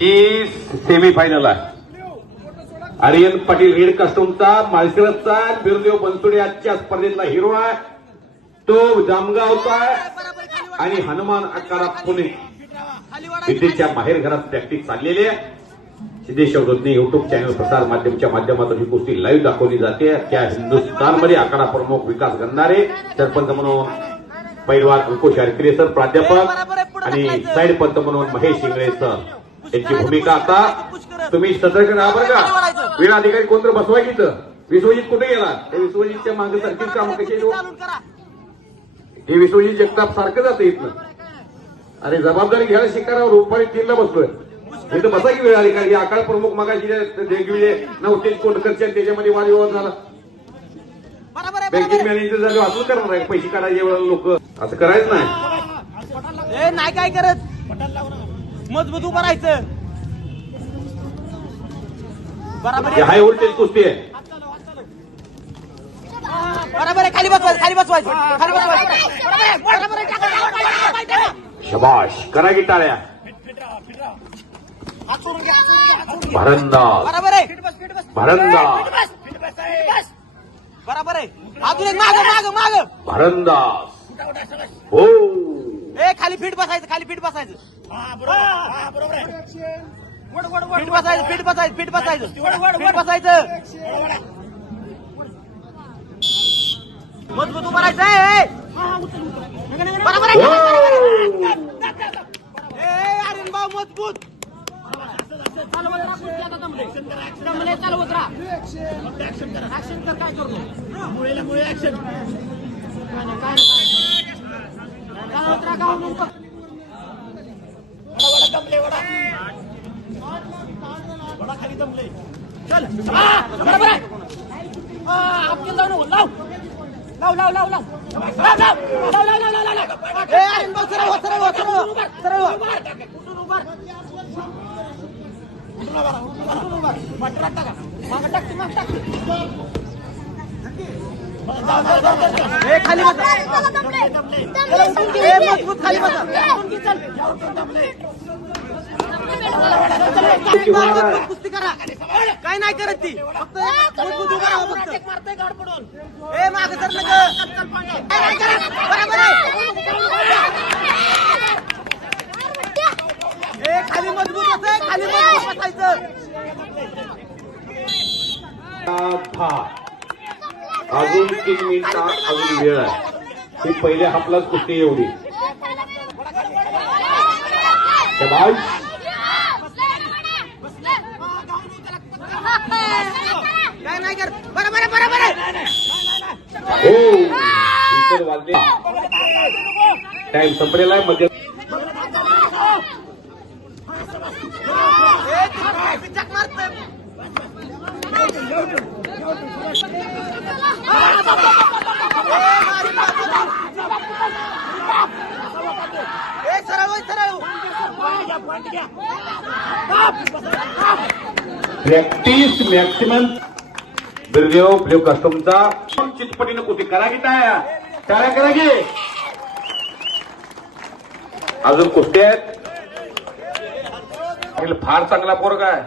ही semifinal आहे. Aryan Patil red कस्टमचा माळशिरसचा Birdev Bansode आजच्या स्पर्धेतला हिरो आहे. तो जामगावचा आहे आणि हनुमान आकारा पुणे विद्येच्या बाहेर घरात प्रॅक्टिस चाललेली आहे. सिद्धेश्वर रोजने युट्यूब चॅनल प्रसार माध्यमच्या माध्यमातून ही कुस्ती लाईव्ह दाखवली जाते. त्या हिंदुस्थानमध्ये आखाडा प्रमुख विकास गंधारे, सरपंच म्हणून पैलवान अंकुश आरकिरे सर प्राध्यापक आणि साईड पंत म्हणून महेश इंगळे सर यांची भूमिका. आता तुम्ही सतर्क राहा बरं का. वीर अधिकारी कोणतं बसवायची इथं. विश्वजित कुठे गेला? त्या विश्वजितच्या मागे सारखीच कामं कशी हे विश्वजित जगताप सारखं जातं इथनं. अरे जबाबदारी घ्यायला शिकारावर रुपारी 3ला बसलोय इथं बसा की वेळ अधिकारी. आकाळ प्रमुख मागाशी देगविले नव्हते कोंडकरच्या त्याच्यामध्ये वादविवाद झाला. बँकेत मॅनेजर झाले वाचून करणार आहे पैसे काढायचे वेळेला लोक असं करायचं नाही. नाही काय करत मजबूत उभं राहायचं. बरोबर हाय व्होल्टेज कुस्ती आहे. बरोबर आहे. खाली बसवायचं खाली बसवायचं खाली बसवायचं. शबाश करा की टाळ्या. भरंदाज बरोबर आहे. भरंदाज बरोबर आहे. अजून एक माग माग माग भरंदाज. हो ए खाली फिट बसायचं खाली फिट बसायचं. फिट बसायचं फिट बसायचं फिट बसायचं फिट बसायचं. मजबूत उभं राहायचं. बरोबर आहे. आर्यन भाऊ मजबूत चालवत राहा. काय करतो मुळे ऍक्शन काय खाली जमले. चल बरोबर आहे. आपण जाऊ लाव लाव लाव लाव लाव खाली मजबूत खाली बसा. कुस्ती करा काय नाही करत ती फक्त मजबूत उभं राहा. फक्त ए माग तर बरोबर आहे. ए खाली मजबूत बसाय खाली मजबूत बसायचं. अजून 3 मिनिट अजून वेळ आहे. ही पहिल्या हाफलाच कुस्ती एवढी. काय नाही कर. बरोबर आहे बरोबर आहे. हो टाइम संपलेला आहे. मध्ये प्रॅक्टिस मॅक्सिमम बिरदेव ब्ल्यू कस्टमचा चितपटीनं कुस्ती करा की टाळ्या टाळ्या करा की. अजून कुस्ती आहेत. फार चांगला पोरगा आहे.